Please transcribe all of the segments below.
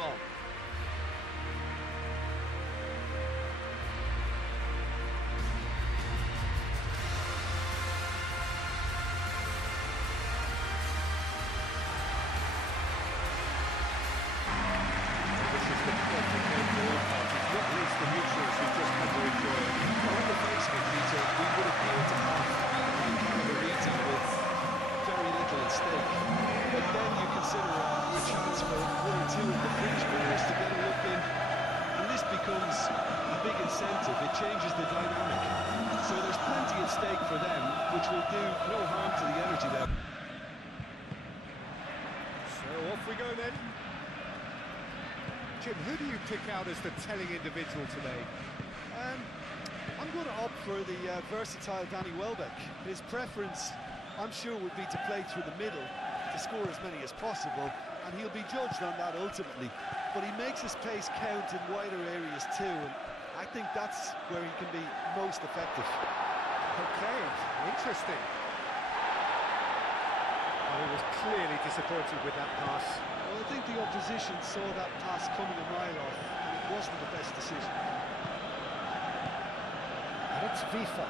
on. It changes the dynamic. So there's plenty at stake for them, which will do no harm to the energy level. So off we go then. Jim, who do you pick out as the telling individual today? I'm going to opt for the versatile Danny Welbeck. His preference, I'm sure, would be to play through the middle to score as many as possible, and he'll be judged on that ultimately. But he makes his pace count in wider areas too, and I think that's where he can be most effective. Okay, interesting. Well, he was clearly disappointed with that pass. Well, I think the opposition saw that pass coming a mile off, and it wasn't the best decision. And it's Vifa.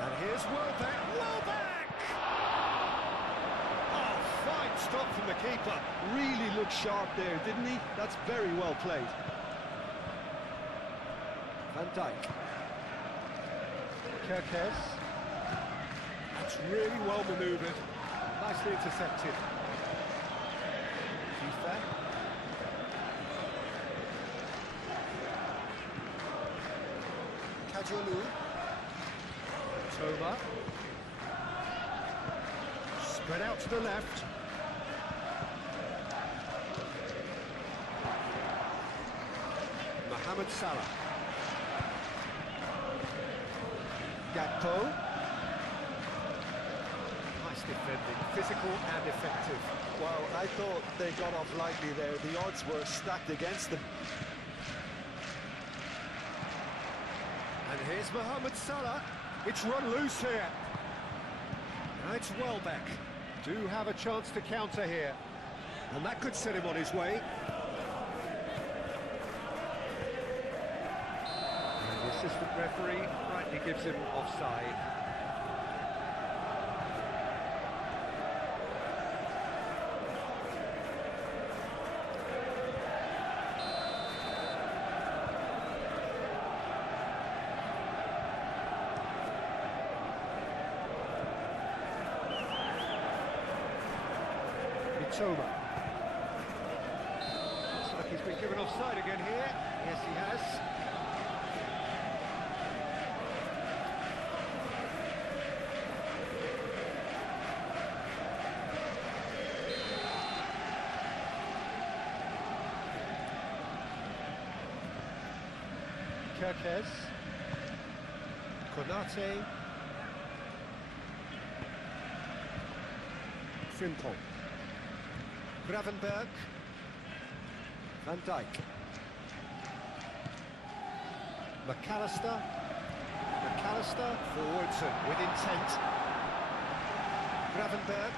And here's Welbeck. Welbeck! Oh, fine stop from the keeper. Really looked sharp there, didn't he? That's very well played. Van Dijk. Kerkez. That's really well manoeuvred. Nicely intercepted. FIFA. Kajolu. Toma. Spread out to the left. Mohamed Salah. Gakpo. Nice defending, physical and effective. Well, I thought they got off lightly there. The odds were stacked against them. And here's Mohamed Salah. It's run loose here. Now it's Welbeck. Do have a chance to counter here. And that could set him on his way. And the assistant referee rightly gives him offside. Toma. Looks like he's been given offside again here. Yes, he has. Kerkez. Konate. Frimpong. Gravenberg. Van Dijk. McAllister. McAllister forwards and with intent. Gravenberg.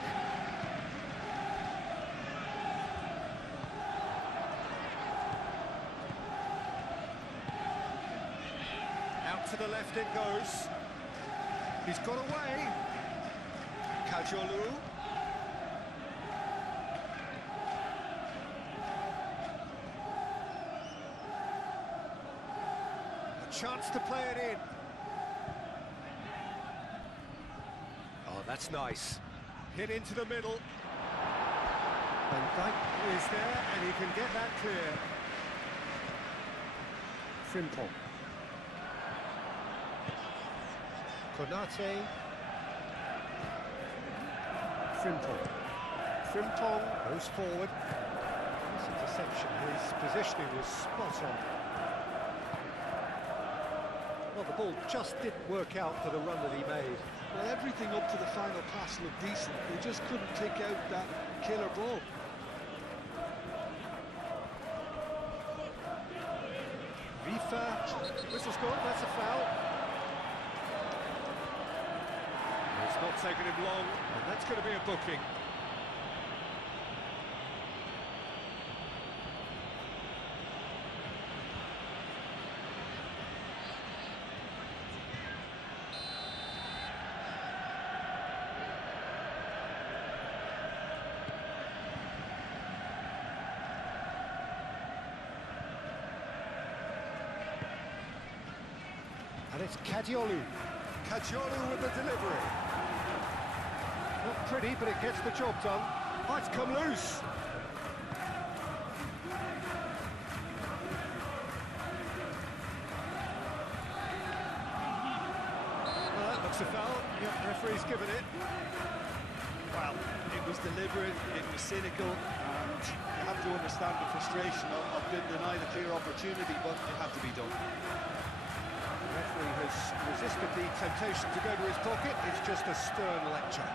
Out to the left it goes. He's got away. Kajolu. Chance to play it in. Oh, that's nice. Hit into the middle. Van Dijk is there, and he can get that clear. Frimpong. Konate. Frimpong. Frimpong goes forward. This interception, his positioning was spot on. Well, the ball just didn't work out for the run that he made. Well, everything up to the final pass looked decent. They just couldn't pick out that killer ball. Vifa, whistle's gone, that's a foul. taken him long, and that's going to be a booking. And it's Kadiolu. Kadiolu with the delivery. Not pretty, but it gets the job done. Oh, it's come loose. Well, that looks a foul. Yep, referee's given it. Well, it was deliberate, it was cynical, and you have to understand the frustration of being denied a clear opportunity, but it had to be done. The referee has resisted the temptation to go to his pocket. It's just a stern lecture.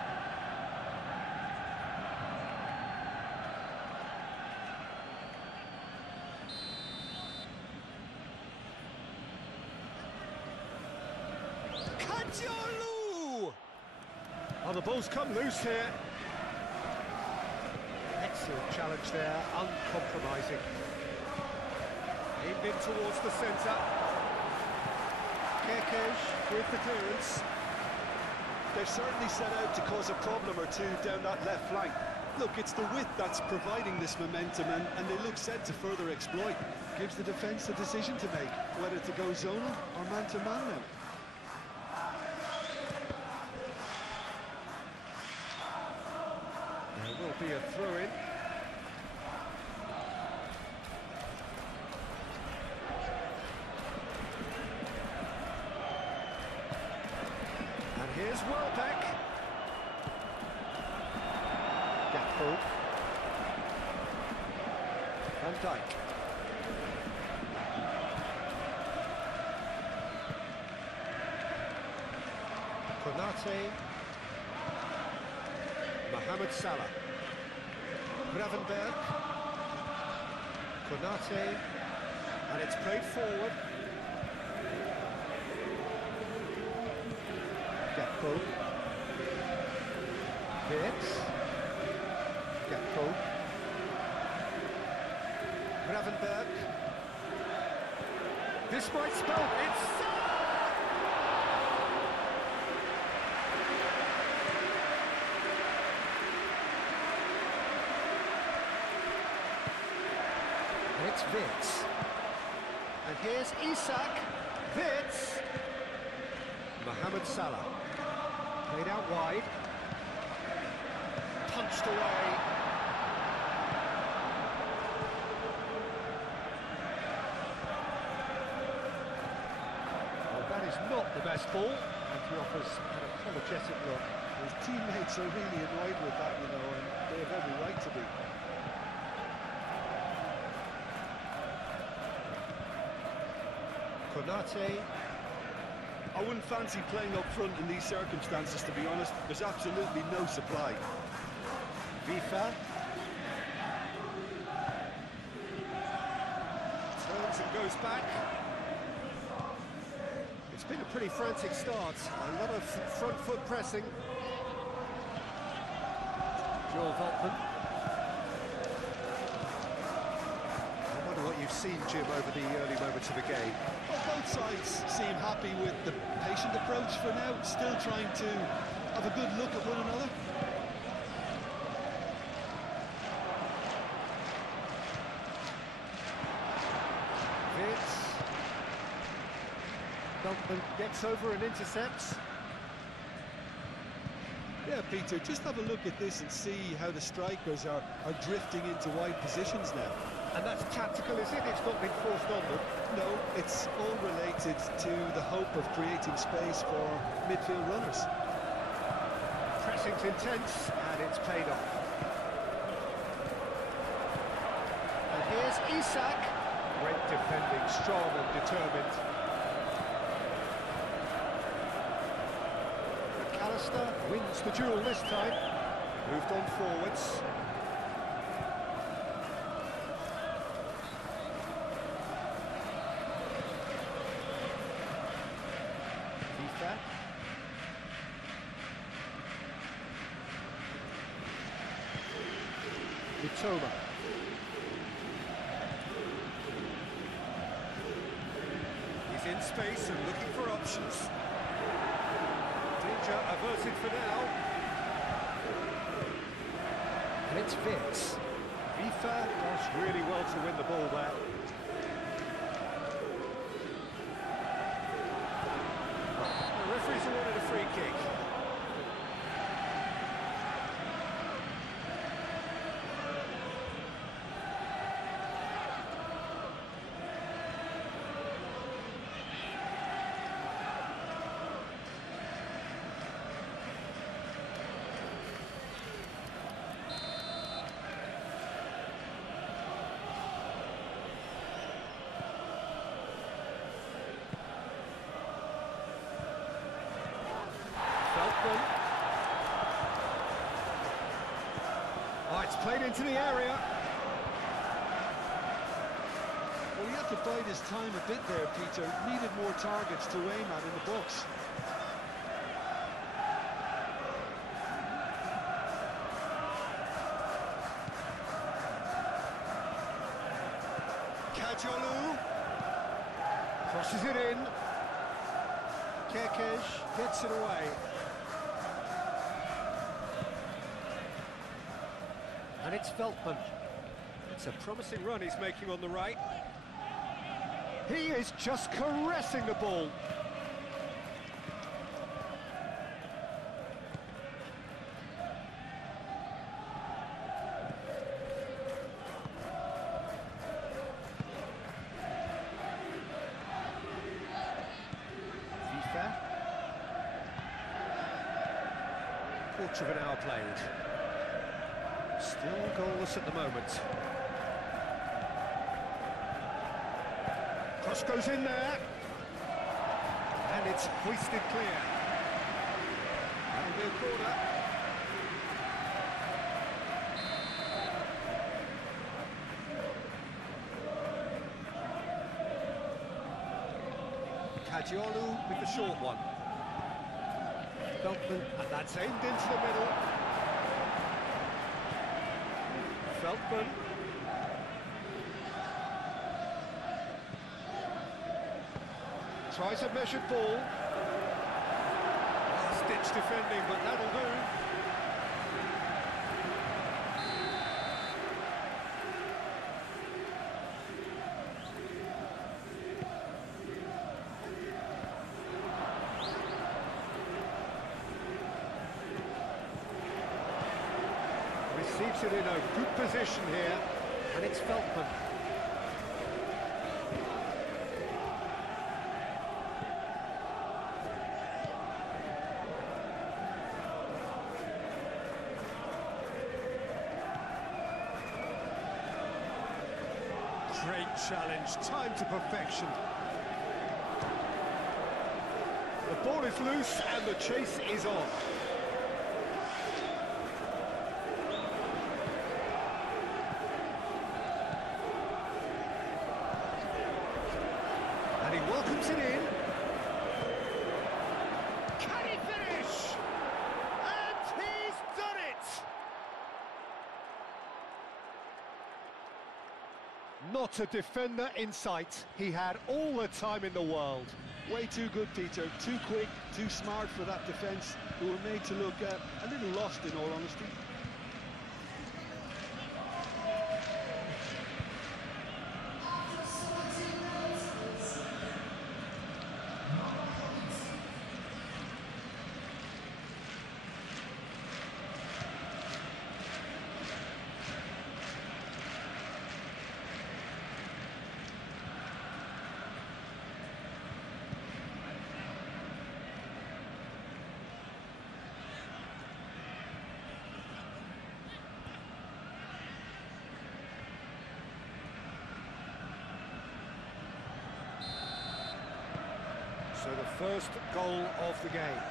Kadiolu! Oh, the ball's come loose here. Excellent challenge there, uncompromising. Aimed in towards the centre. Kerkesh with the clearance. They've certainly set out to cause a problem or two down that left flank. Look, it's the width that's providing this momentum, and they look set to further exploit. Gives the defence the decision to make, whether to go zonal or man-to-man now. There will be a throw-in. Here's Welbeck. Gakpo. Van Dijk. Konate. Mohamed Salah. Gravenberg. Konate. And it's played forward. Gakpo. Hits. Gakpo. Gravenberg. This might spell it's and it's Vitz. And here's Isak. Vitz. Mohamed Salah. Played out wide. Punched away. Well, that is not the best ball. And he offers an apologetic look. His teammates are really annoyed with that, you know, and they have every right to be. Konate. I wouldn't fancy playing up front in these circumstances, to be honest. There's absolutely no supply. Vifa. Turns and goes back. It's been a pretty frantic start. A lot of front foot pressing. Joel Veltman. I wonder what you've seen, Jim, over the early moments of the game. Well, both sides seem happy with the patient approach for now, still trying to have a good look at one another. Vitz. Veltman gets over and intercepts. Yeah, Peter, just have a look at this and see how the strikers are drifting into wide positions now. And that's tactical, is it? It's not been forced on them. No, it's all related to the hope of creating space for midfield runners. Pressing's intense, and it's paid off. And here's Isak. Great defending, strong and determined. McAllister wins the duel this time. Moved on forwards. Utoma. He's in space and looking for options. Danger averted for now. And it's Vitz. Vifa does really well to win the ball there. The referee's awarded a free kick. Oh, it's played into the area. Well, he had to bide his time a bit there, Peter. Needed more targets to aim at in the box. Kajolu crosses it in. Kekej gets it away. And it's Veltman. It's a promising run he's making on the right. He is just caressing the ball. FIFA. Quarter of an hour played. Still goalless at the moment. Cross goes in there. And it's hoisted clear. That'll be a corner. Kajolu with the short one. Veltman, and that's aimed into the middle. Veltman. Tries a measured ball. Stitch defending, but that'll do. Receives it in a good position here, and it's Veltman. Great challenge, time to perfection. The ball is loose and the chase is on. And he welcomes it in. Can he finish? And he's done it! Not a defender in sight. He had all the time in the world. Way too good, Peter. Too quick, too smart for that defence, who were made to look a little lost, in all honesty. So the first goal of the game.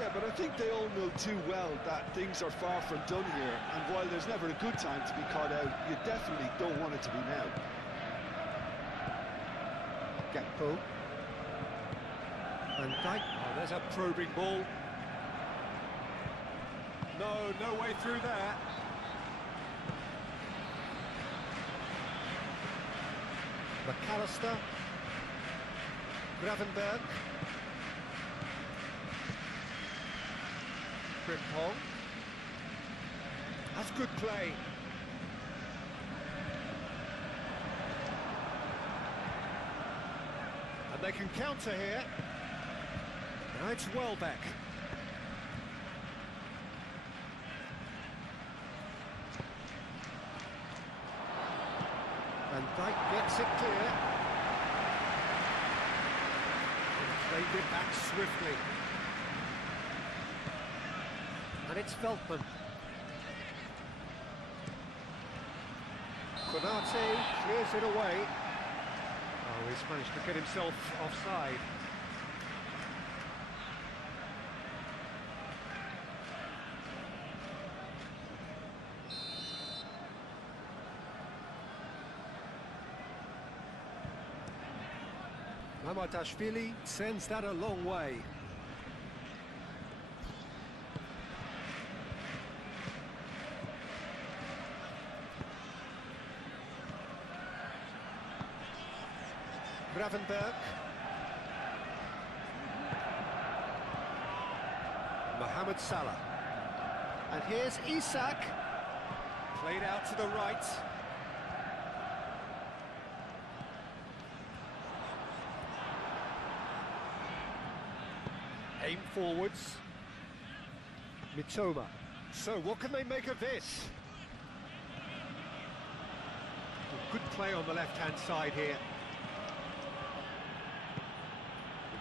Yeah, but I think they all know too well that things are far from done here, and while there's never a good time to be caught out, you definitely don't want it to be now. Gakpo. Van Dijk. Oh, there's a probing ball. No way through there. McAllister. Gravenberg. Frimpong. That's good play. And they can counter here. Now it's Welbeck. And Dyke gets it clear. And played it back swiftly. And it's Veltman. Konate clears it away. Oh, he's managed to get himself offside. Mamadashvili sends that a long way. Gravenberg. Mohamed Salah. And here's Isak. Played out to the right. Aim forwards. Mitoma. So what can they make of this? Good play on the left-hand side here.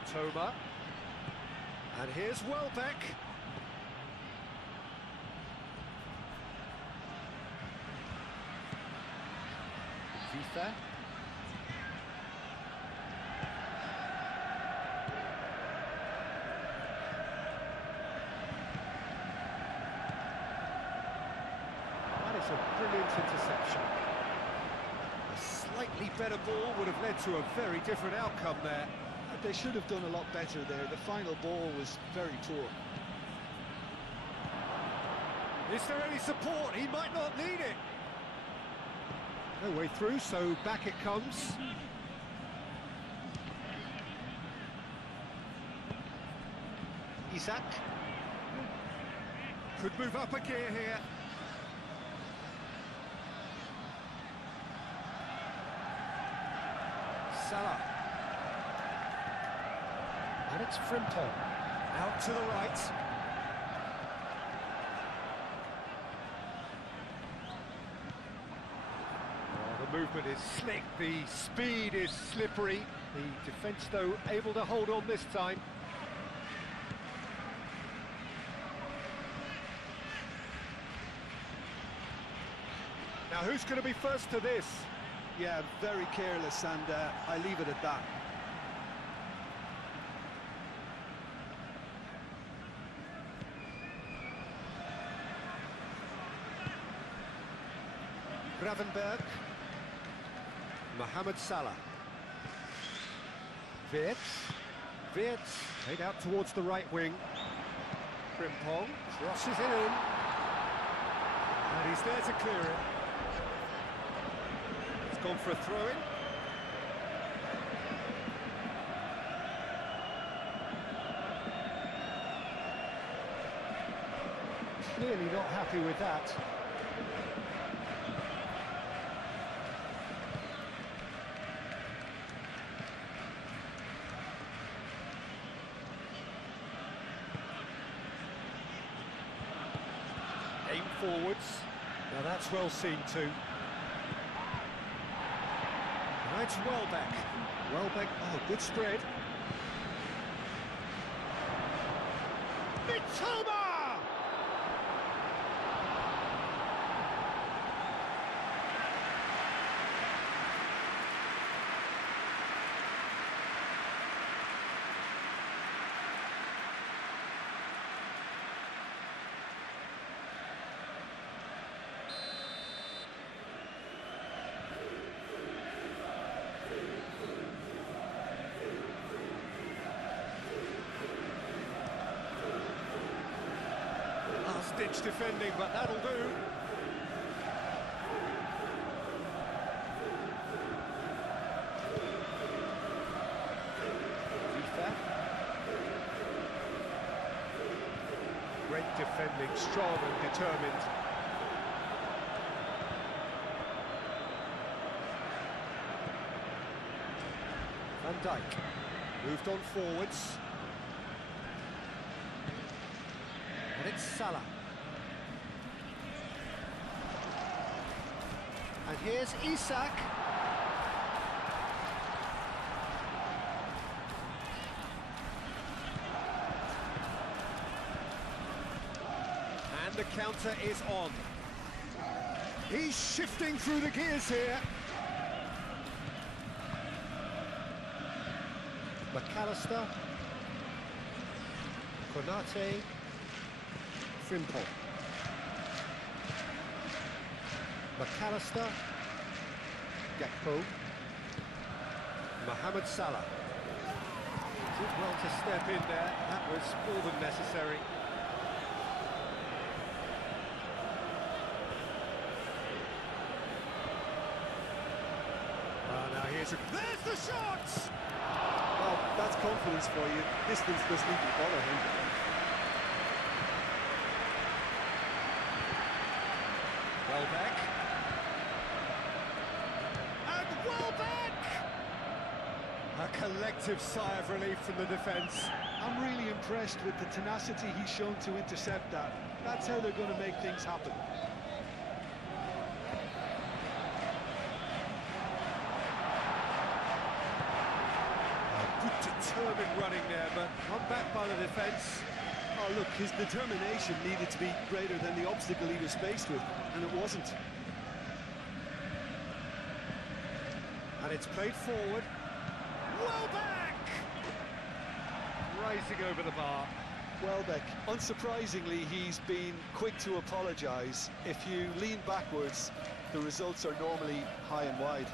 Mitoma. And here's Welbeck. FIFA. That is a brilliant interception. A slightly better ball would have led to a very different outcome there. They should have done a lot better there. The final ball was very poor. Is there any support? He might not need it. No way through, so back it comes. Isak. Could move up a gear here. Salah. And it's Frimpong. Out to the right. Oh, the movement is slick, the speed is slippery. The defence, though, able to hold on this time. Now, who's going to be first to this? Yeah, very careless, and I leave it at that. Gravenberg. Mohamed Salah. Wirtz played out towards the right wing. Frimpong crosses it in. And he's there to clear it. He's gone for a throw-in. Clearly not happy with that. Aim forwards. Now that's well seen too. Now it's Welbeck. Welbeck, oh, good spread. Mitoma! Ditch defending, but that'll do. Great defending, strong and determined. Van Dijk moved on forwards. And it's Salah. And here's Isak. And the counter is on. He's shifting through the gears here. McAllister. Konate. Frimpong. McAllister. Gakpo. Mohamed Salah. Did well to step in there. That was more than necessary. Now here's a... There's the shot! Well, that's confidence for you. Distance doesn't even bother him. Welbeck. And Welbeck! A collective sigh of relief from the defence. I'm really impressed with the tenacity he's shown to intercept that. That's how they're going to make things happen. Determined running there, but one back by the defence. Oh, look, his determination needed to be greater than the obstacle he was faced with, and it wasn't. And it's played forward. Welbeck! Rising over the bar. Welbeck, unsurprisingly, he's been quick to apologise. If you lean backwards, the results are normally high and wide.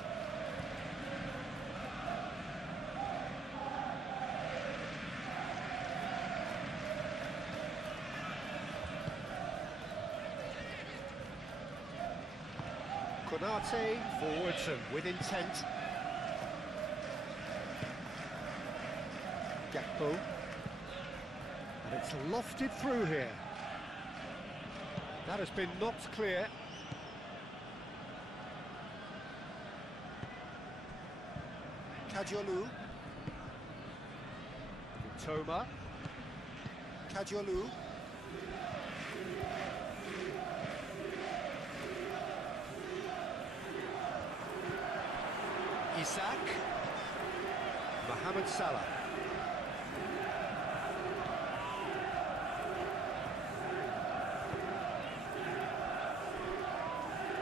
Konate, forwards and with intent. Gakpo. And it's lofted through here. That has been knocked clear. Kadiolu. Toma. Kadiolu. Isak. Mohamed Salah.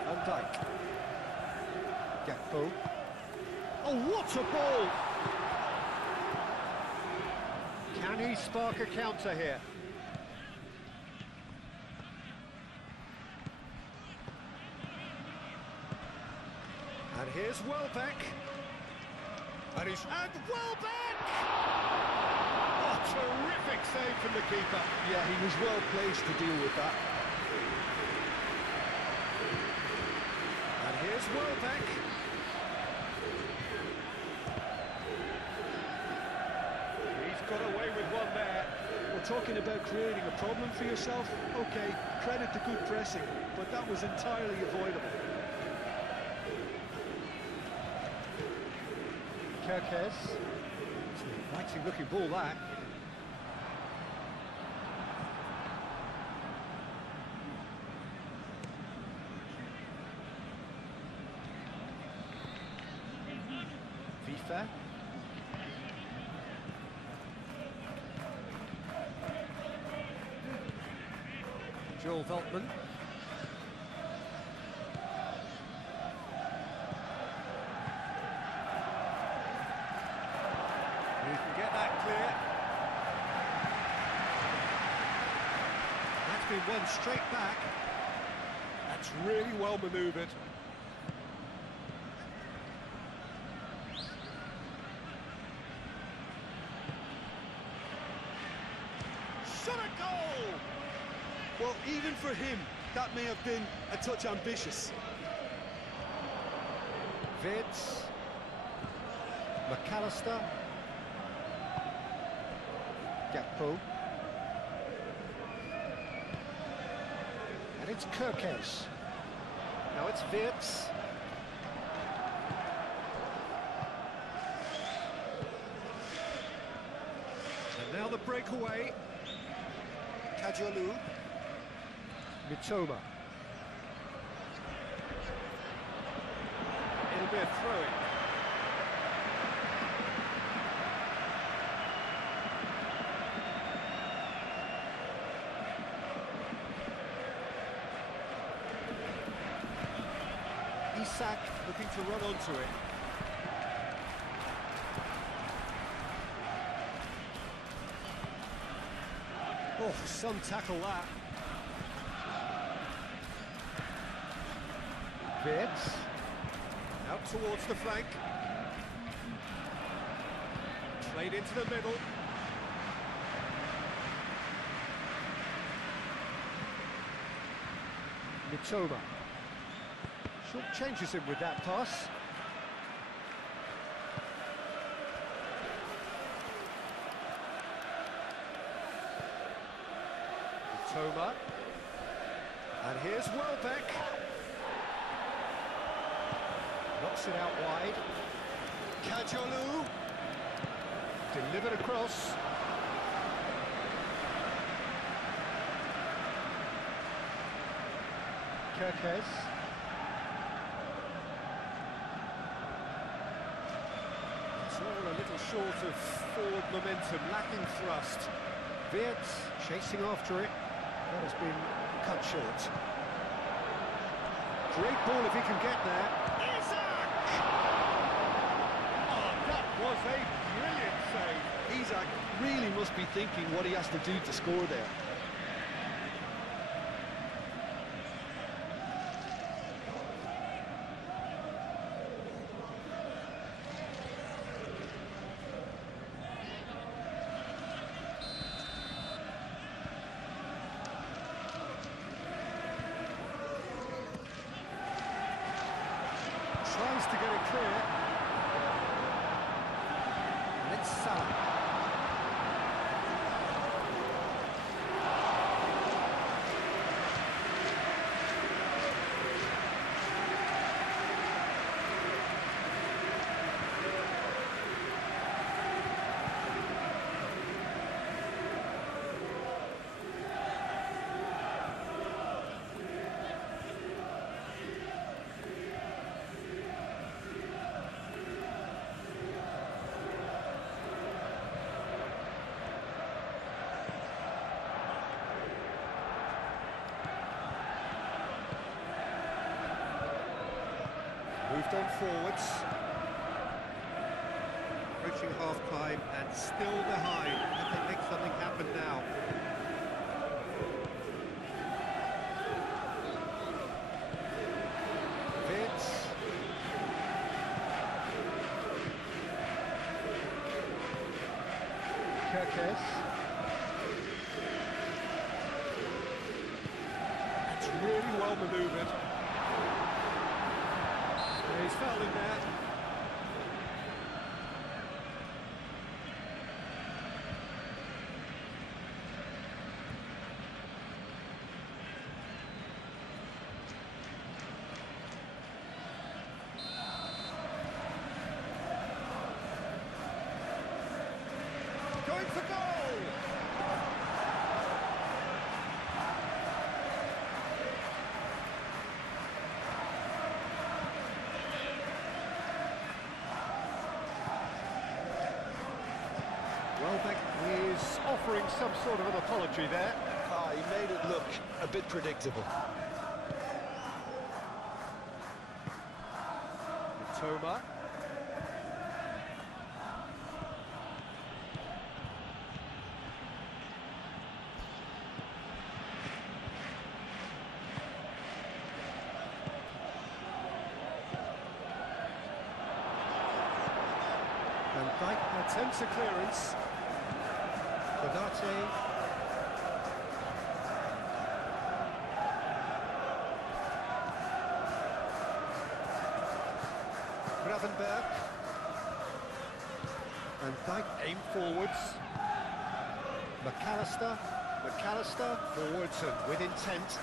Van Dijk. Gakpo. Oh, what a ball! Can he spark a counter here? And here's Welbeck. And Welbeck! Oh, terrific save from the keeper. Yeah, he was well placed to deal with that. And here's Welbeck. He's got away with one there. We're talking about creating a problem for yourself. OK, credit to good pressing, but that was entirely avoidable. Kirkes. It's an inviting looking ball, that. FIFA. Joel Veltman. You can get that clear. That's been won straight back. That's really well manoeuvred. Shot a goal! Well, even for him, that may have been a touch ambitious. Vids. McAllister. Gakpo. And it's Kirkes. Now it's Wirtz. And now the breakaway. Kajolu. Mitoma. It'll be a throw-in. Isak looking to run onto it. Oh, some tackle that. Wirtz. Out towards the flank. Played into the middle. Mitoma. Short changes him with that pass. Mitoma. And here's Welbeck. Knocks it out wide. Kajolu. Delivered across. Kirkes. It's all a little short of forward momentum, lacking thrust. Wirtz chasing after it. That has been cut short. Great ball if he can get there. Isak! Oh, that was a brilliant save. Isak really must be thinking what he has to do to score there. Tries to get it clear. And it's Salah. Moved on forwards. Approaching half-time and still behind. Can they make something happen now? Wirtz. Kirkes. It's really well manoeuvred. He's fouling there. Going for goal! Welbeck is offering some sort of an apology there. He made it look a bit predictable. Mitoma. Van Dijk attempts a clearance. Konate. Gravenberg. Van Dijk aim forwards. McAllister forwards and with intent.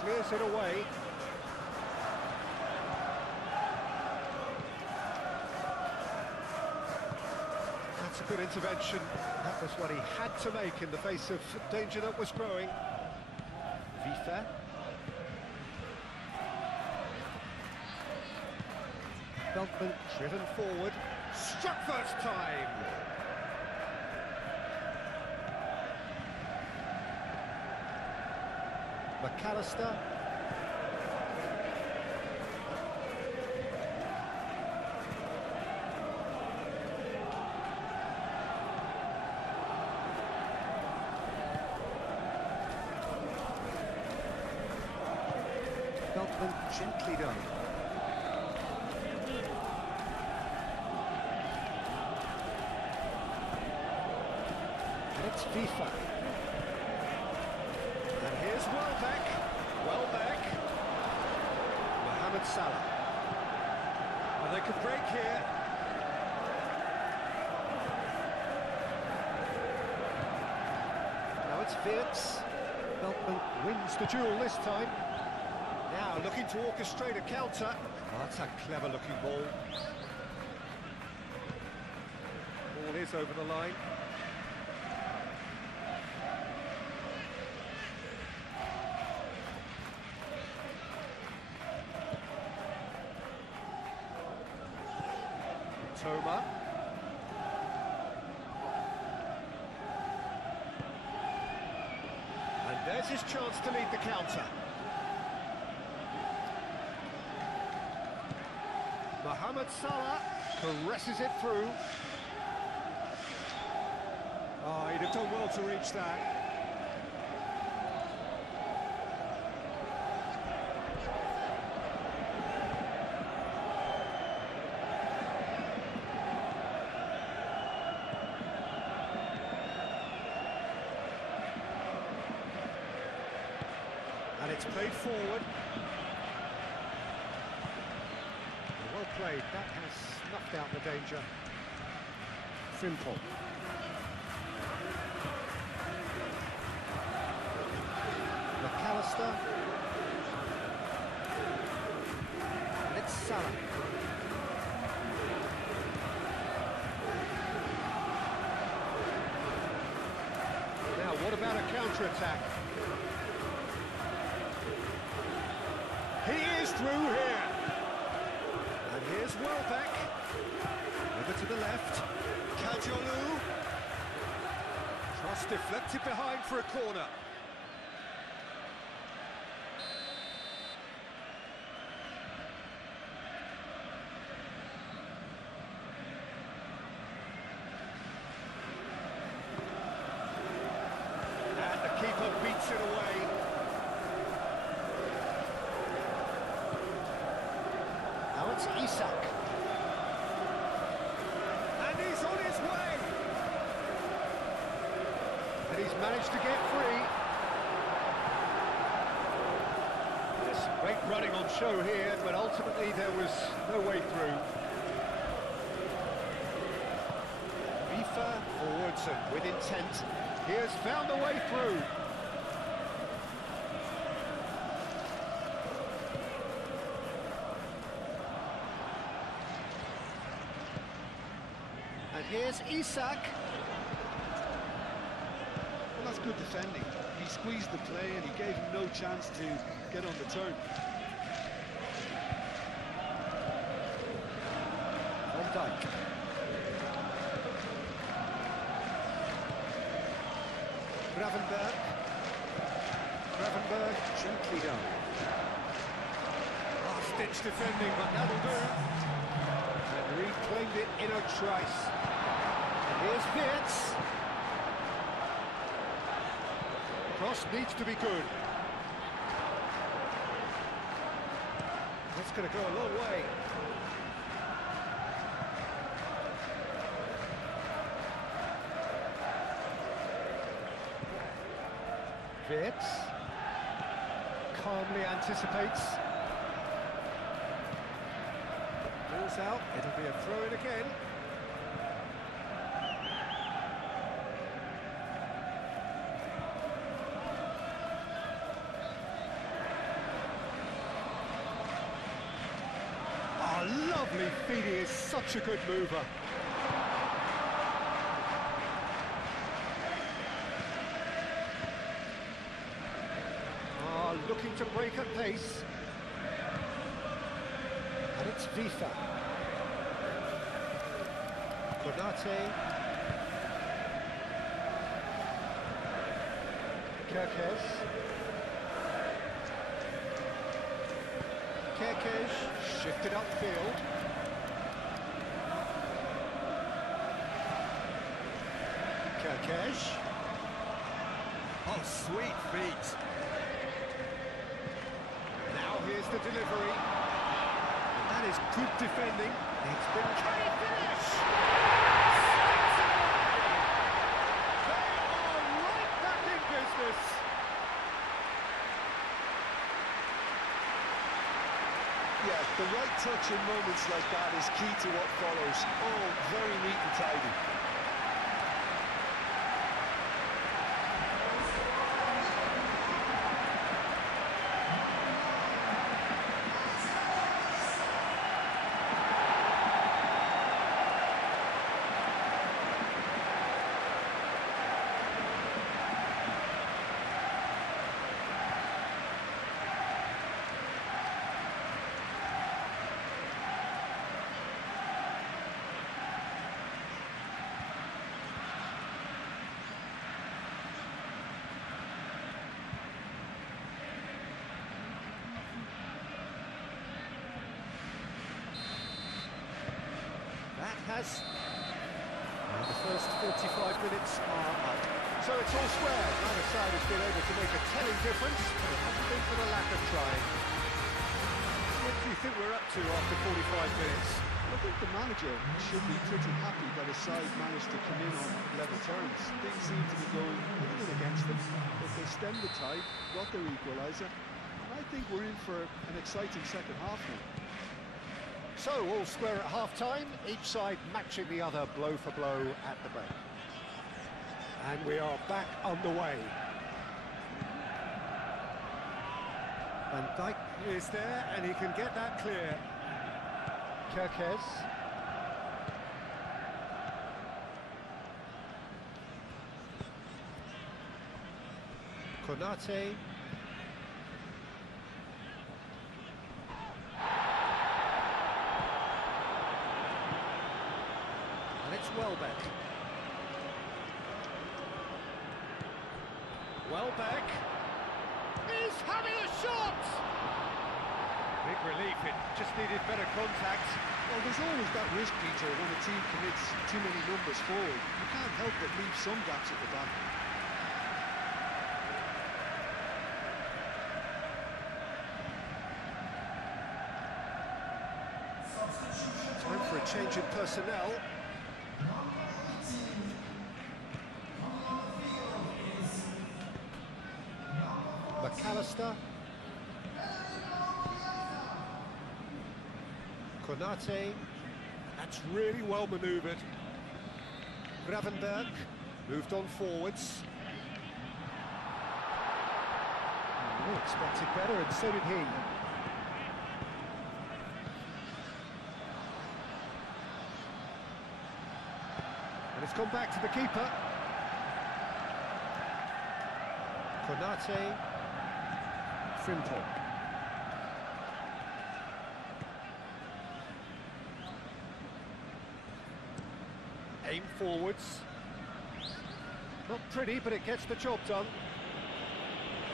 clears it away. That's a good intervention. That was what he had to make in the face of danger that was growing. Vifa. Feldman driven forward. Struck first time. McAllister. Feldman gently done. And it's FIFA. And here's Welbeck. Welbeck. Mohamed Salah. And they could break here. Now it's Wirtz. Veltman wins the duel this time. Now looking to orchestrate a counter. Oh, that's a clever-looking ball. Ball is over the line. Toma. And there's his chance to lead the counter. Mohamed Salah caresses it through. Oh, he'd have done well to reach that. And it's played forward. Well played, that has snuffed out the danger. Simple. McAllister. And it's Salah. Now, what about a counter-attack? He is through here. And here's Welbeck. Over to the left. Kajolu. Cross deflected behind for a corner. And the keeper beats it away. Now it's Isak. And he's on his way. And he's managed to get free. There's some great running on show here, but ultimately there was no way through. FIFA forwards and with intent. He has found a way through. And here's Isak. Well, that's good defending. He squeezed the play and he gave him no chance to get on the turn. Van Dijk. Gravenberg. Gravenberg gently done. Last-ditch defending, but that'll do. And reclaimed it in a trice. And here's Wirtz. Cross needs to be good. That's going to go a long way. Wirtz calmly anticipates. Ball's out, it'll be a throw-in again. speed, he is such a good mover. Looking to break at pace. And it's Vifa. Konate. Kerkez. Kerkez shifted upfield. Kerkez. Oh, sweet feet. Here's the delivery. And that is good defending. It's been... Can he finish? They are right back in business. Yeah, the right touch in moments like that is key to what follows. Oh, very neat and tidy. And the first 45 minutes are up. So it's all square. Neither side has been able to make a telling difference, but it hasn't been for the lack of trying. What do you think we're up to after 45 minutes? I think the manager should be pretty happy that his side managed to come in on level terms. Things seem to be going a little against them, but they stemmed the tide, got their equaliser, and I think we're in for an exciting second half now. So, all square at half-time, each side matching the other blow for blow at the break. And we are back underway. Van Dijk is there, and he can get that clear. Kerkez. Konate. Welbeck. Welbeck is having a shot! Big relief, it just needed better contact. Well, there's always that risk, Peter, when a team commits too many numbers forward. You can't help but leave some gaps at the back. Time for a change in personnel. McAllister. Konate. That's really well manoeuvred. Gravenberg moved on forwards. Oh, expected better, and so did he. And it's gone back to the keeper. Konate. Frimpong. Aim forwards. Not pretty, but it gets the job done.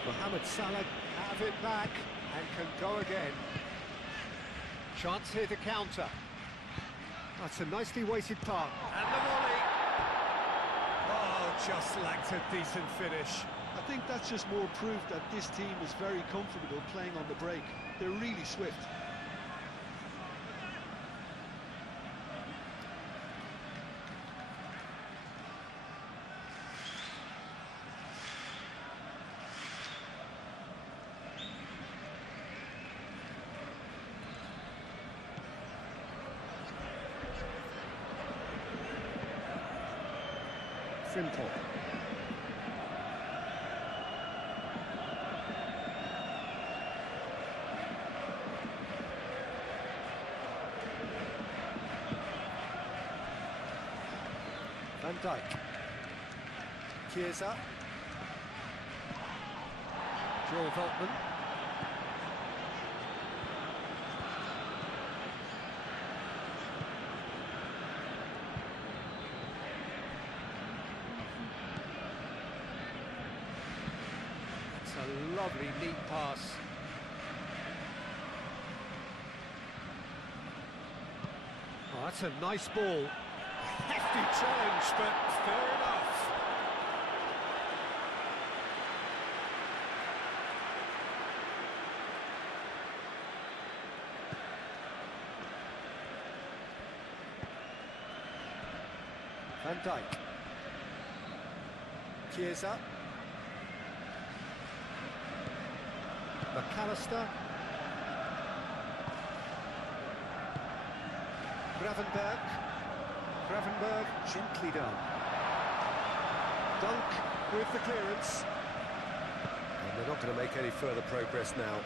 Mohamed Salah have it back and can go again. Chance here to counter. That's a nicely weighted pass. And the volley. Oh, just lacked a decent finish. I think that's just more proof that this team is very comfortable playing on the break. They're really swift. Frimpong. Dijk. Chiesa. Joel Veltman. It's a lovely, neat pass. Oh, that's a nice ball. Hefty challenge, but fair enough. Van Dijk. Chiesa. McAllister. Gravenberg gently done. Dunk with the clearance. And they're not going to make any further progress now.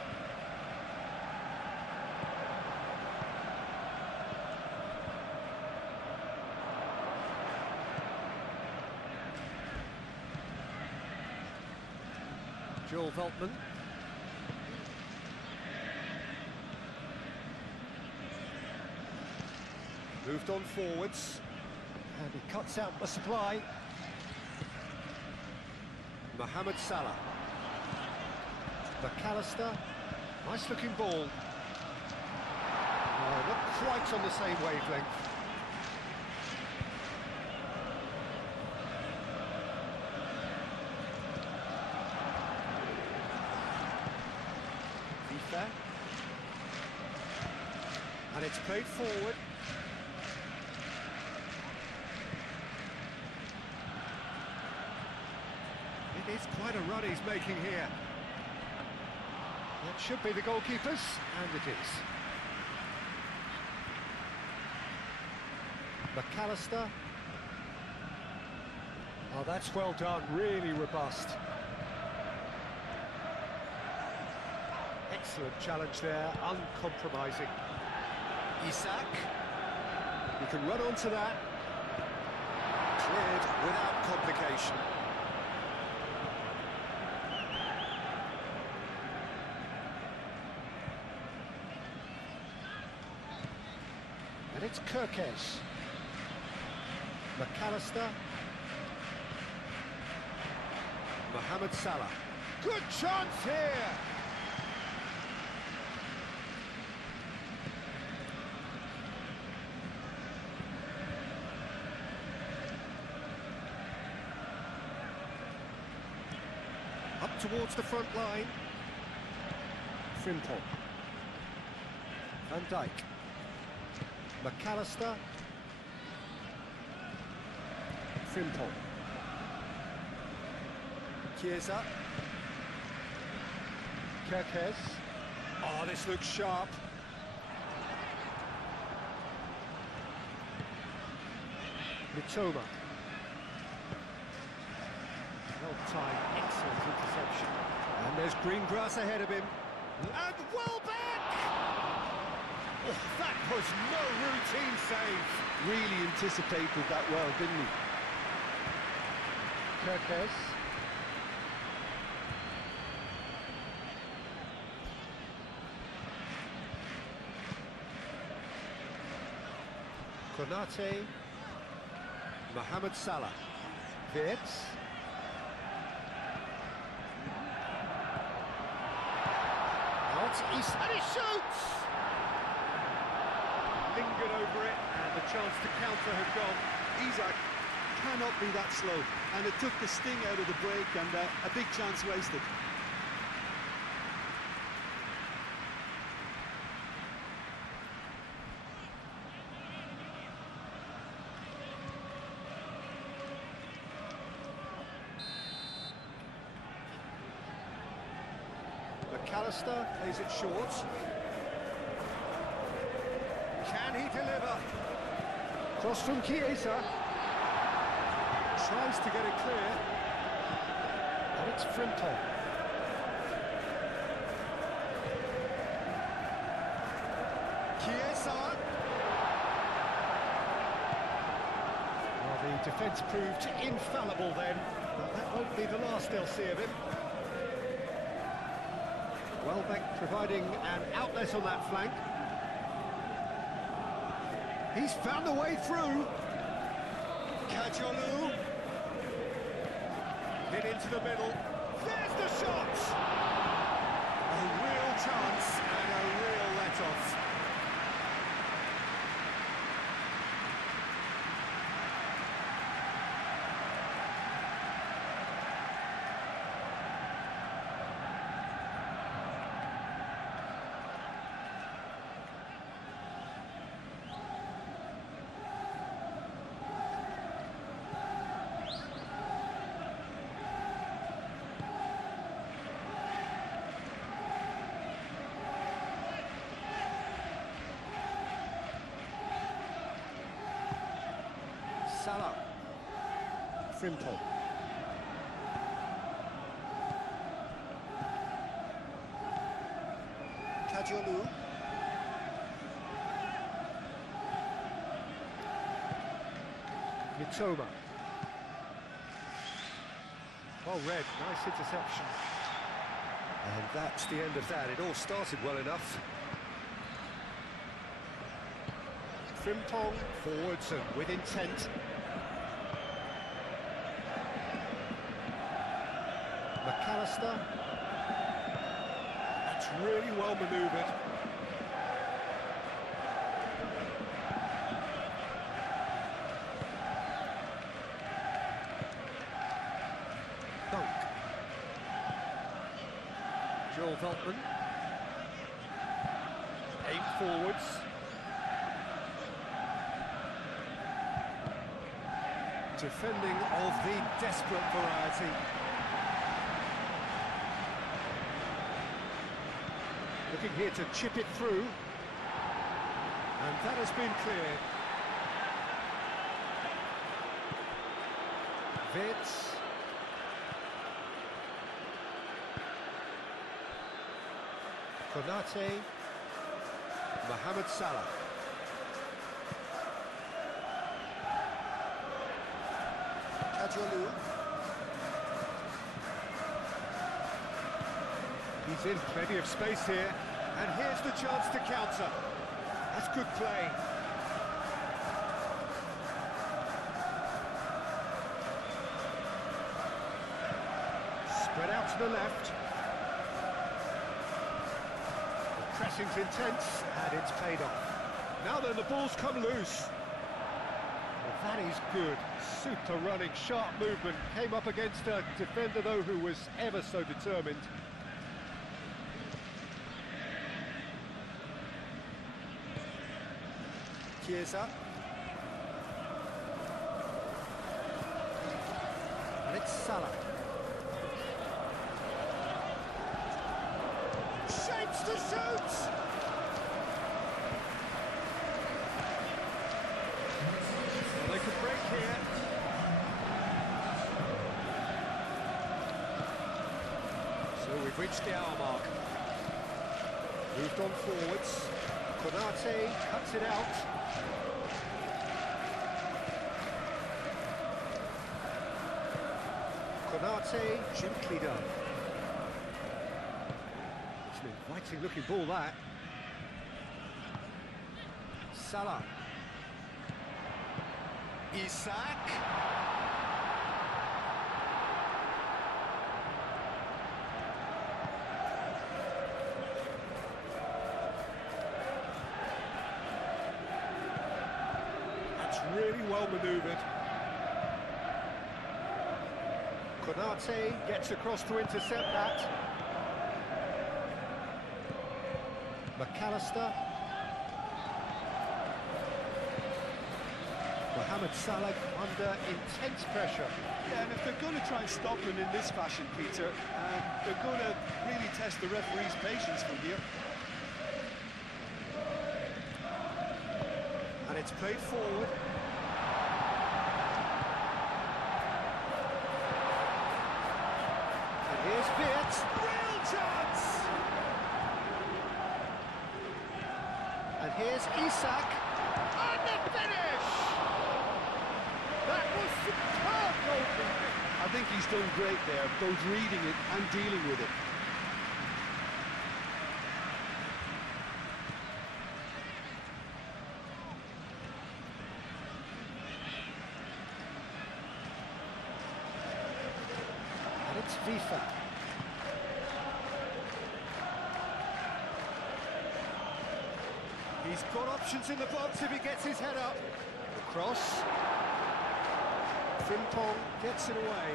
Joel Veltman. Moved on forwards. And he cuts out the supply. Mohamed Salah. McAllister. Nice looking ball. Oh, not quite on the same wavelength. And it's played forward. It is quite a run he's making here. That should be the goalkeeper's, and it is. McAllister. Oh, that's well done, really robust. Excellent challenge there, uncompromising. Isak. He can run onto that. Cleared without complication. And it's Kirkes. McAllister. Mohamed Salah. Good chance here! Up towards the front line. Frimpong. Van Dijk. McAllister. Frimpong. Chiesa. Kirkes. Oh, this looks sharp. Mitoma. Well-timed, excellent interception. And there's green grass ahead of him. And Welbeck! Oh, that was no routine save. Really anticipated that well, didn't he? Kirkes. Konate. Mohamed Salah. Wirtz. And he shoots! Lingered over it, and the chance to counter had gone. Isak cannot be that slow, and it took the sting out of the break, and a big chance wasted. McAllister plays it short. Can he deliver? Cross from Chiesa. Tries to get it clear. And it's Frimpong. Chiesa. Well, the The defence proved infallible then, but that won't be the last they'll see of him. Welbeck providing an outlet on that flank. He's found a way through. Kajolu. Hit into the middle. There's the shot! A real chance and a real let-off. Salah. Frimpong. Kajolu. Mitoma. Well read, nice interception. And that's the end of that. It all started well enough. Frimpong forwards and with intent. McAllister. That's really well manoeuvred. Dunk. Joel Veltman. Aim forwards. Defending of the desperate variety. Looking here to chip it through. And that has been cleared. Vitz. Konate. Mohamed Salah. Kajolu. He's in plenty of space here, and here's the chance to counter. That's good play. Spread out to the left. The pressing's intense, and it's paid off. Now then, the ball's come loose. Well, that is good. Super running, sharp movement. Came up against a defender, though, who was ever so determined. Chiesa. And it's Salah. Shapes to shoot! They could break here. So we've reached the hour mark. Moved on forwards. Konate cuts it out. Konate, gently done. It's an inviting looking ball, that. Salah. Isak. That's really well manoeuvred. Konate gets across to intercept that. McAllister. Mohamed Salah under intense pressure. Yeah, and if they're going to try and stop him in this fashion, Peter, they're going to really test the referee's patience from here. And it's played forward. And here's Vitz. Real chance! And here's Isak. And the finish! That was superb goalkeeping. I think he's done great there, both reading it and dealing with it. And it's FIFA. He's got options in the box if he gets his head up. The cross. Frimpong gets it away.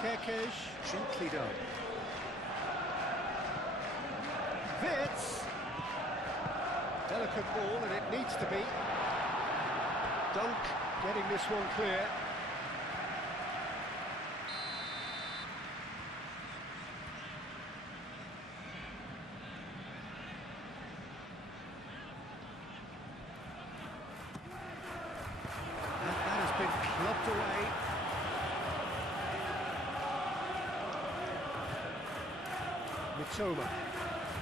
Kerkesh, gently done. Vitz. Delicate ball, and it needs to be. Dunk getting this one clear. That has been clubbed away. Mitoma.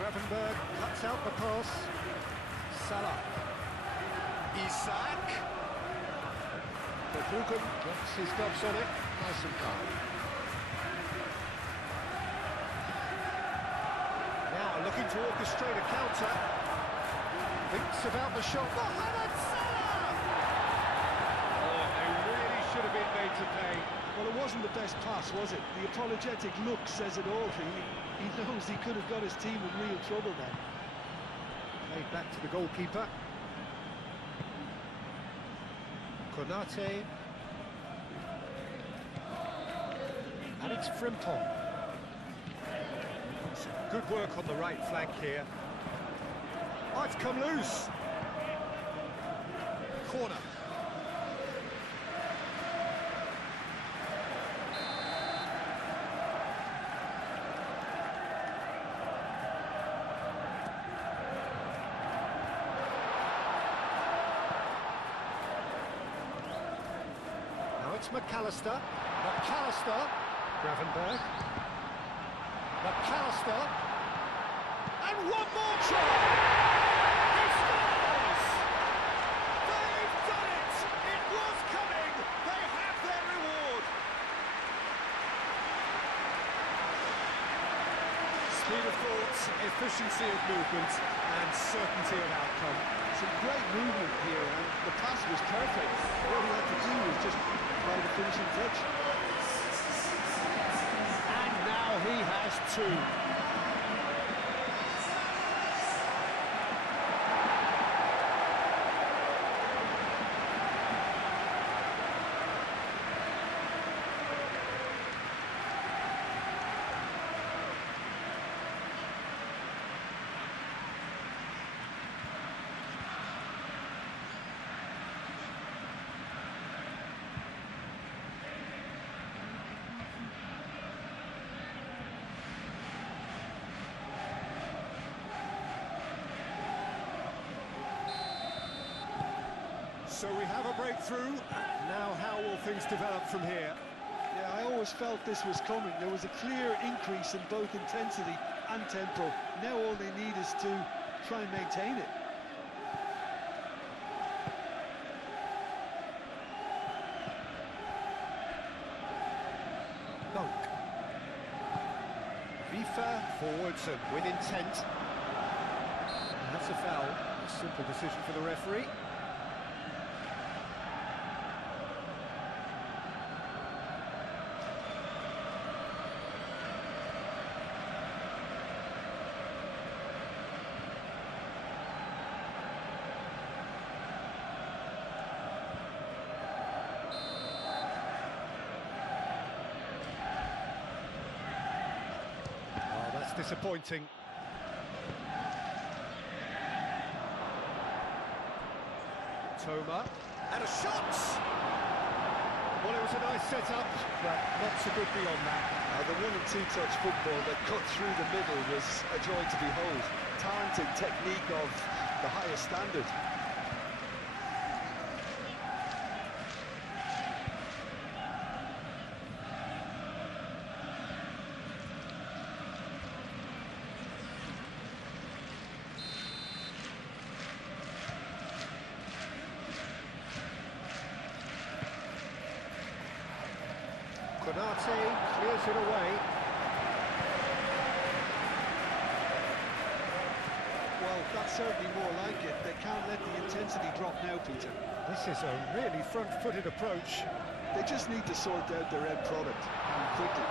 Gravenberg cuts out the pass. Salah. Isak. Verbruggen gets his gloves on it, nice and calm. Now looking to orchestrate a counter. Thinks about the shot. Mohamed Salah! Oh, they really should have been made to pay. Well, it wasn't the best pass, was it? The apologetic look says it all. He knows he could have got his team in real trouble then. Played back to the goalkeeper. Konate. And it's Frimpong. Good work on the right flank here. Oh, it's come loose. Corner. It's McAllister. McAllister. Gravenberg. McAllister. And one more try! He scores! They've done it! It was coming! They have their reward! Speed of thought, efficiency of movement, and certainty of outcome. Some great movement here, and the pass was perfect. All he had to do was just play the finishing touch. And now he has two. So we have a breakthrough. Now how will things develop from here? Yeah, I always felt this was coming. There was a clear increase in both intensity and tempo. Now all they need is to try and maintain it. Dunk. FIFA forwards and with intent. And that's a foul. A simple decision for the referee. Disappointing. Toma. And a shot! Well, it was a nice setup, but not so good beyond that. The one and two touch football that cut through the middle was a joy to behold. Talented technique of the highest standard. Konate clears it away. Well, that's certainly more like it. They can't let the intensity drop now, Peter. This is a really front-footed approach. They just need to sort out their end product, and quickly.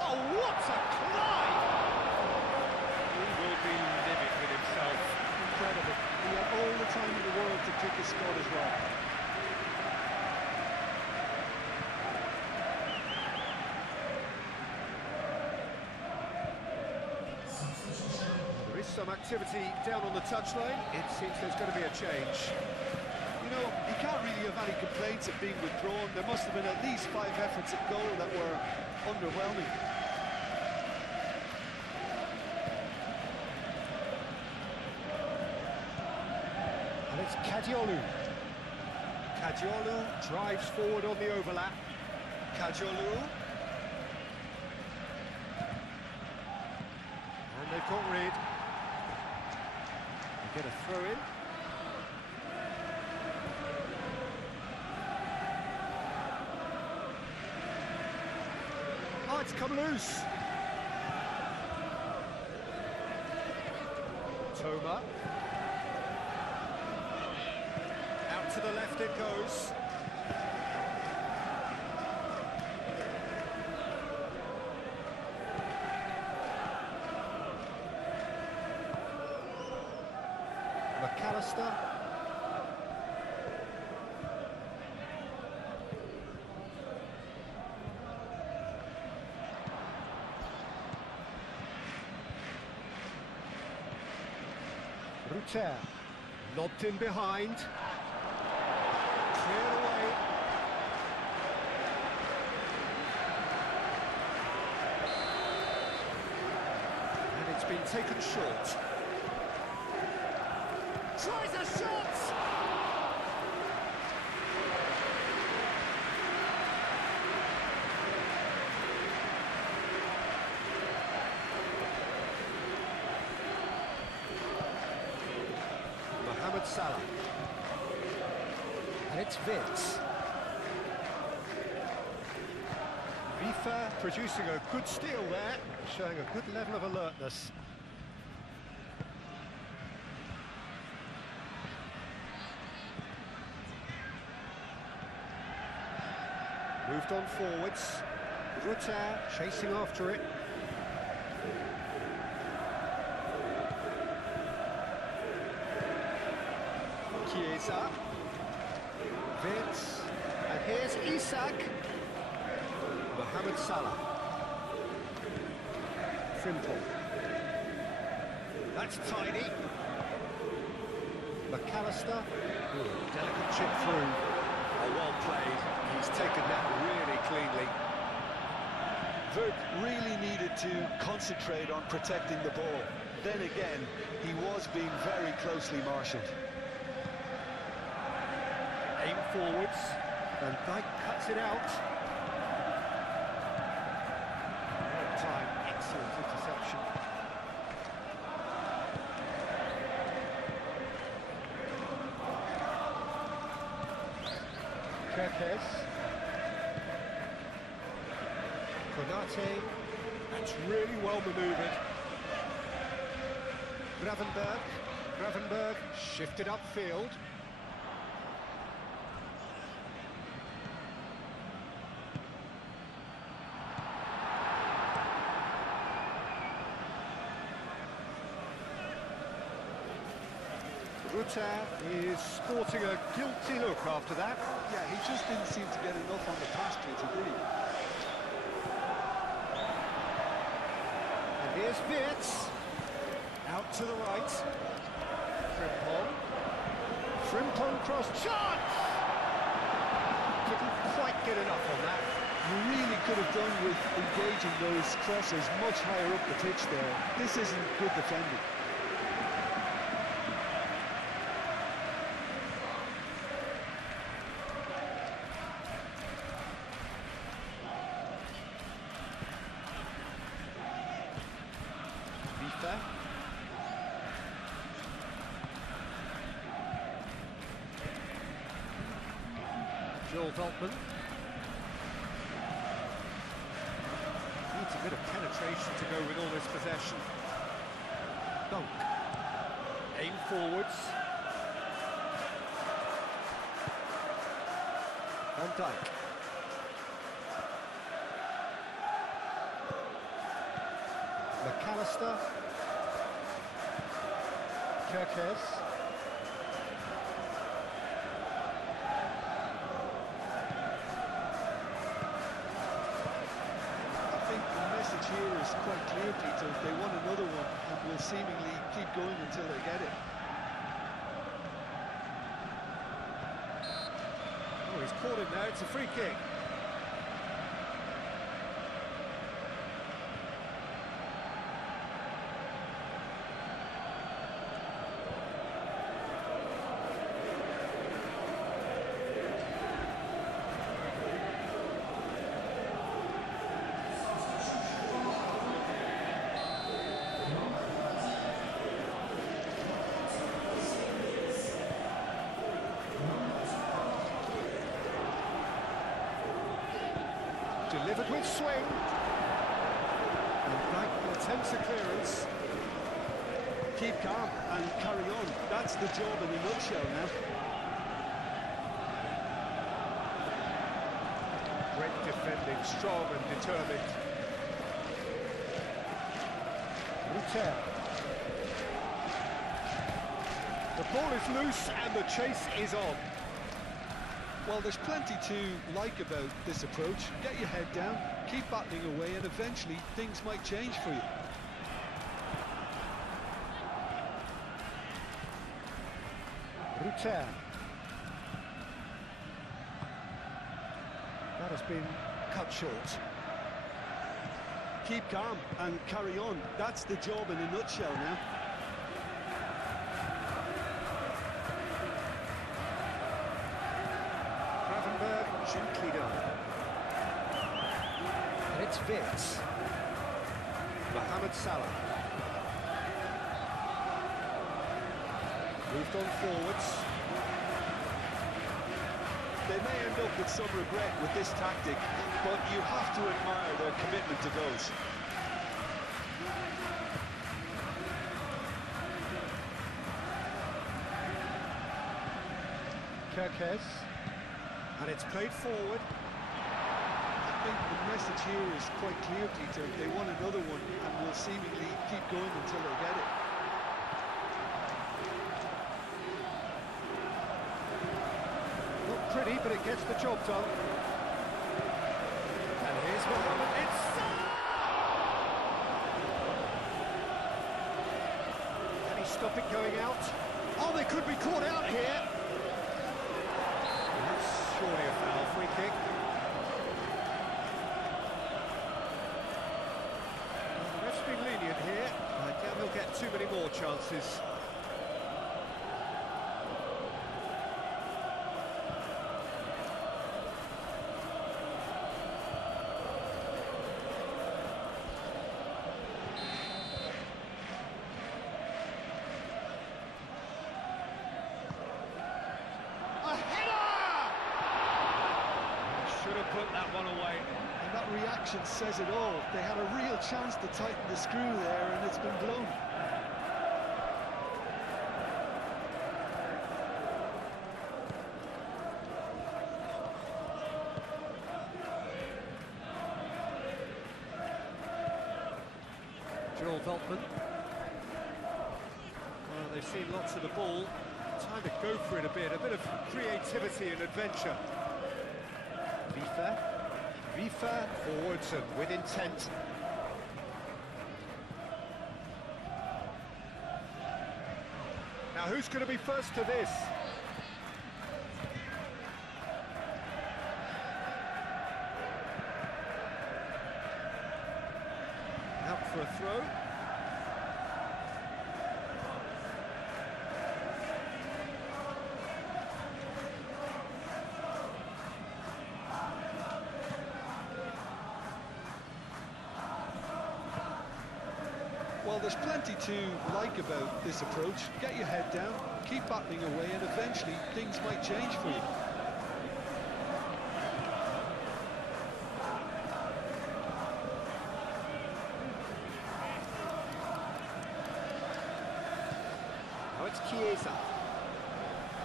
Oh, what a climb! He will be livid with himself. Incredible. He had all the time in the world to pick his spot as well. There is some activity down on the touchline. It seems there's going to be a change. You know, he can't really have any complaints of being withdrawn. There must have been at least 5 efforts at goal that were underwhelming. And it's Kadiolu. Kadiolu drives forward on the overlap. Kadiolu. And they've got rid. They get a throw in. Oh, it's come loose. Toma. Out to the left it goes. McAllister. Ruter. Lobbed in behind. Cleared away. And it's been taken short. Tries a shot! Mohamed Salah. And it's Vitz. Rifa producing a good steal there, showing a good level of alertness. Moved on forwards. Rutter chasing after it. Chiesa. Vitz. And here's Isak. Mohamed Salah. Frimpong. That's tidy. McAllister. Delicate chip through. Oh, well played. He's taken that really cleanly. Vert really needed to concentrate on protecting the ball. Then again, he was being very closely marshalled. Aim forwards. Van Dijk cuts it out. Right time, excellent interception. Kepes. Konate. That's really well manoeuvred. Gravenberg shifted upfield. Rutter is sporting a guilty look after that. Yeah, he just didn't seem to get enough on the pass to it, did he? And here's Vitz. Out to the right. Frimpong cross chance! Didn't quite get enough on that. You really could have done with engaging those crosses much higher up the pitch there. This isn't good defending. Joel Veltman. Needs a bit of penetration to go with all this possession. Dunk. Aim forwards. Van Dijk. McAllister. Kirkes. Here is quite clear, Peter. They want another one and will seemingly keep going until they get it. Oh, he's caught him there. It's a free kick. Delivered with swing. And Brighton attempts a clearance. Keep calm and carry on. That's the job in a nutshell now. Great defending, strong and determined. Ruter. The ball is loose and the chase is on. Well, there's plenty to like about this approach. Get your head down, keep battling away, and eventually things might change for you. Ruter. That has been cut short. Keep calm and carry on. That's the job in a nutshell now. Gently done. And it's Vitz. Mohamed Salah. Moved on forwards. They may end up with some regret with this tactic, but you have to admire their commitment to goals. Kirkes. And it's played forward. I think the message here is quite clear, Peter. They want another one and will seemingly keep going until they get it. Not pretty, but it gets the job done. And here's Mohamed. It's Can he stop it going out? Oh, they could be caught out here. Surely a foul, free kick. Well, the ref's been lenient here. I doubt he'll get too many more chances. Put that one away. And that reaction says it all. They had a real chance to tighten the screw there, and it's been blown. Joel Veltman. Well, they've seen lots of the ball. Time to go for it a bit of creativity and adventure. Vifa forwards and with intent. Now who's going to be first to this? Out for a throw. Well, there's plenty to like about this approach. Get your head down, keep battling away, and eventually things might change for you. Now it's Chiesa.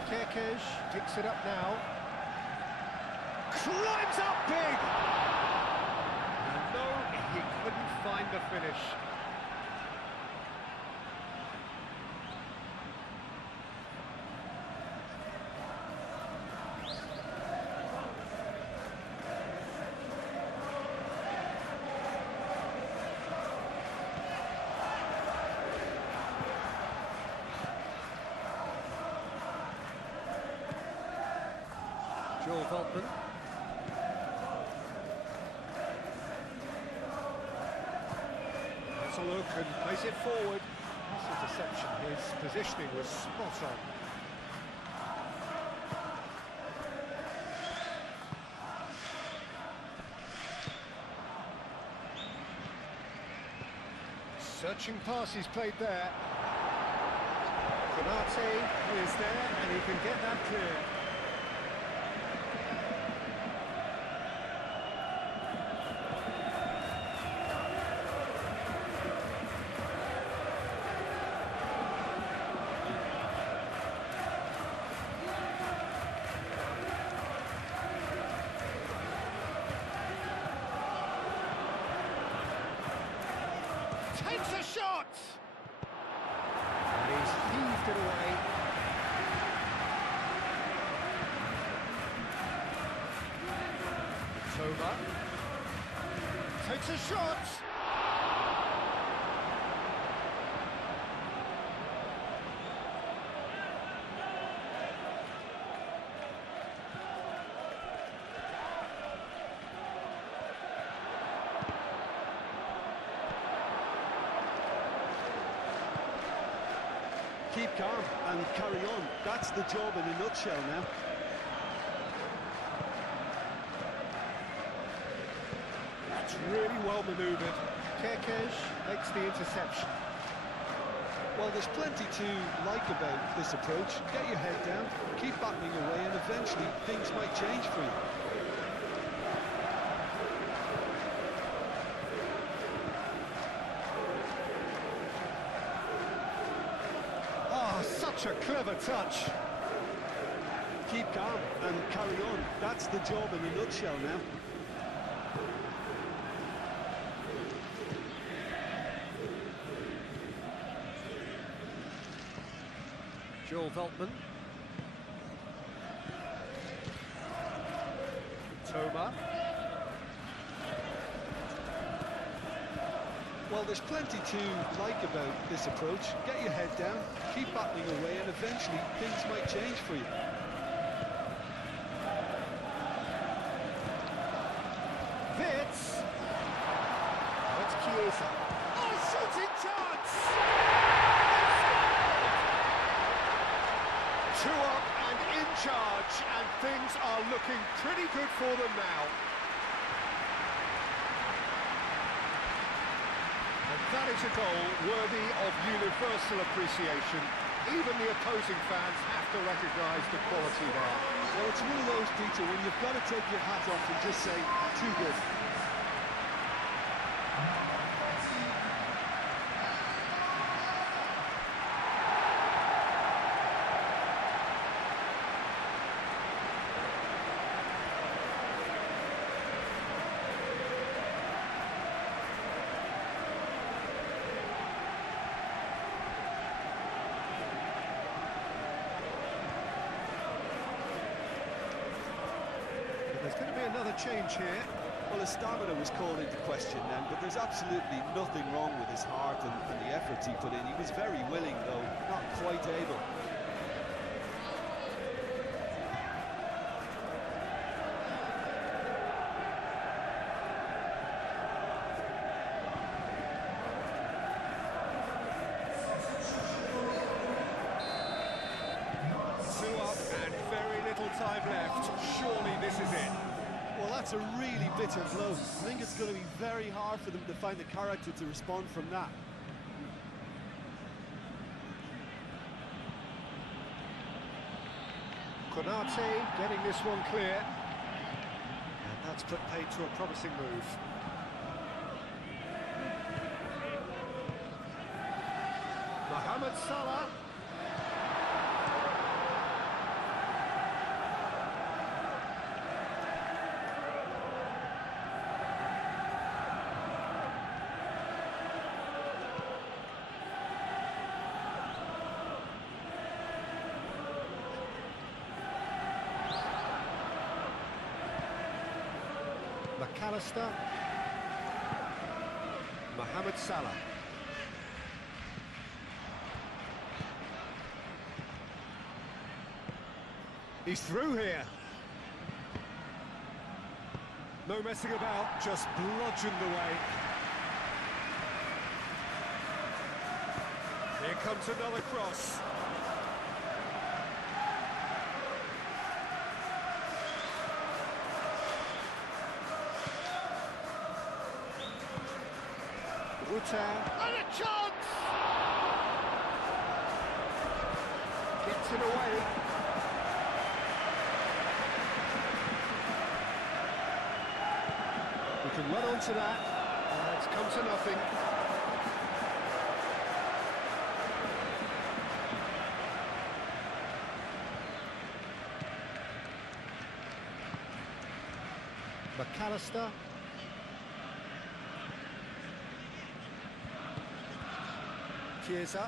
Kerkez picks it up now. Climbs up big! And no, he couldn't find the finish. Veltman. Has a look and plays it forward. This interception, his positioning was spot on. Searching pass he's played there. Konate is there and he can get that clear. Takes a shot! And he's heaved it away. Toma. Takes a shot! Keep calm and carry on. That's the job in a nutshell now. That's really well manoeuvred. Kerkez makes the interception. Well, there's plenty to like about this approach. Get your head down, keep battling away, and eventually things might change for you. Such a clever touch. Keep calm and carry on. That's the job in a nutshell now. Joel Veltman. Toma. Well, there's plenty to like about this approach. Get your head down, keep battling away, and eventually things might change for you. Vitz. That's Chiesa. Oh, shooting chance! Two up and in charge, and things are looking pretty good for them now. That is a goal worthy of universal appreciation. Even the opposing fans have to recognise the quality there. Well, it's one of those, Peter, when you've got to take your hat off and just say, too good. There's going to be another change here. Well, his stamina was called into question then, but there's absolutely nothing wrong with his heart and the efforts he put in. He was very willing, though, not quite able. Time left. Surely this is it. Well, that's a really bitter blow. I think it's going to be very hard for them to find the character to respond from that. Konate getting this one clear. And that's put paid to a promising move. Mohamed Salah. McAllister. Mohamed Salah. He's through here. No messing about, just bludgeoned away. Here comes another cross. And a chance! Gets it away. We can run on to that. It's come to nothing. McAllister. Chiesa.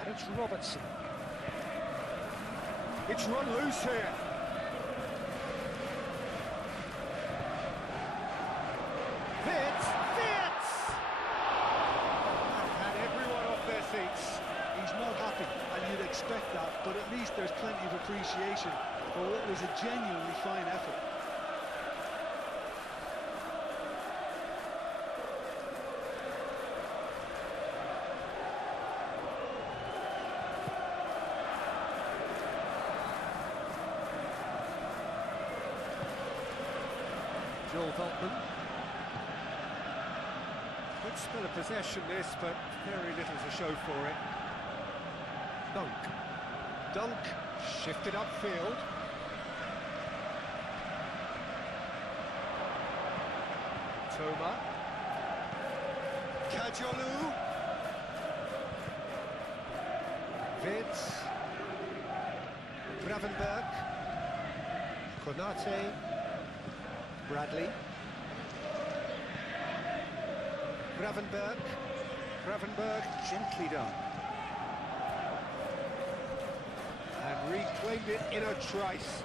And it's Robertson. It's run loose here. Fitz! And everyone off their seats. He's not happy, and you'd expect that, but at least there's plenty of appreciation for what was a genuinely fine effort. Joel Veltman. Good spell of possession this, but very little to show for it. Dunk shifted upfield. Toma. Kajolu. Vince. Gravenberg. Konate. Bradley. Gravenberg gently done. And reclaimed it in a trice.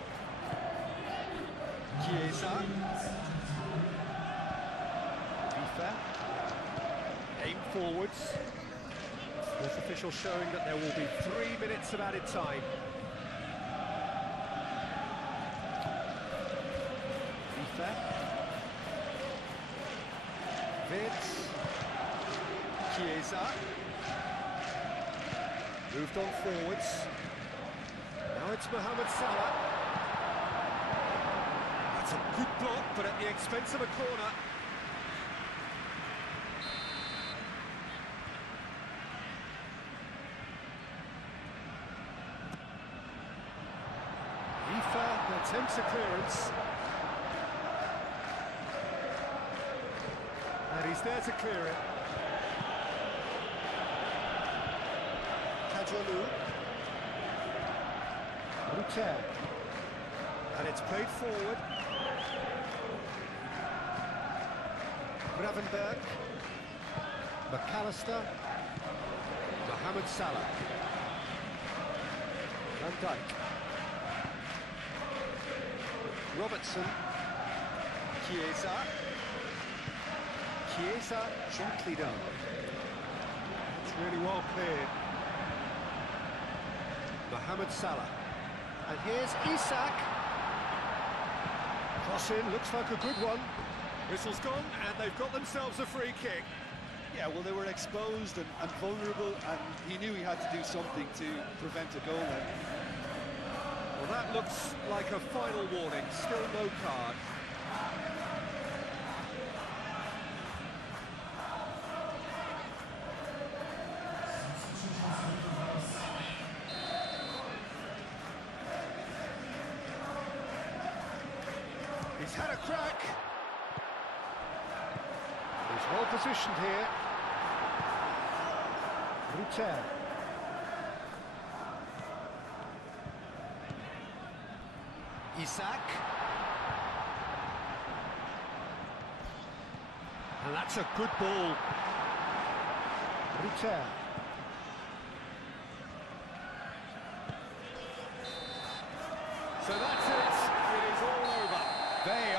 Chiesa. FIFA. Aim forwards. This official showing that there will be 3 minutes of added time. Vince. Chiesa. Moved on forwards. Now it's Mohamed Salah. That's a good block, but at the expense of a corner. FIFA attempts a clearance. And he's there to clear it. Kajolu. Ruter. And it's played forward. Gravenberg. McAllister. Mohamed Salah. Van Dijk. Robertson. Chiesa. Chiesa gently done. It's really well cleared. Mohamed Salah. And here's Isak. Cross in, looks like a good one. Whistle's gone, and they've got themselves a free kick. Yeah, well, they were exposed and vulnerable, and he knew he had to do something to prevent a goal then. Well, that looks like a final warning, still no card. He's had a crack. He's well positioned here. Ruter. Isak. And that's a good ball. Ruter. So that's it. It is all over. They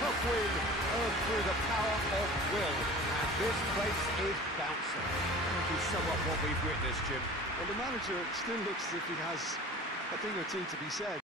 tough win earned through the power of will. And this place is bouncing. That is somewhat what we've witnessed, Jim. Well, the manager still looks as if he has a thing or two to be said.